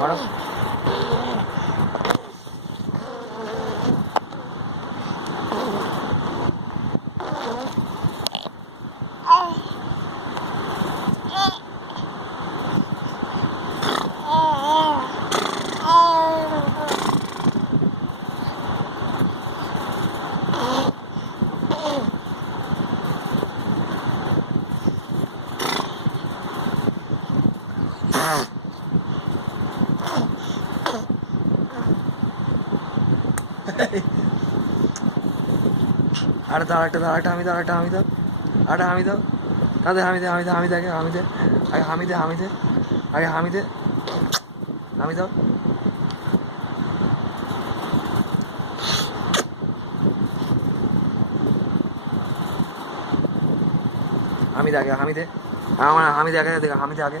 মারো। আরে দাও, একটা দাও, একটা আমি দাও, একটা আমি দাও, আরে আমি দাও, তাদের আমি দে, আমি দে, আমি দে, আগে আমি দে, আগে আমি দে, আমি দে, আগে আমি দে, আমি দাও। আমি দে আগে, আমি দে, আমার আমি দে আগে, দেখ আমি দে আগে।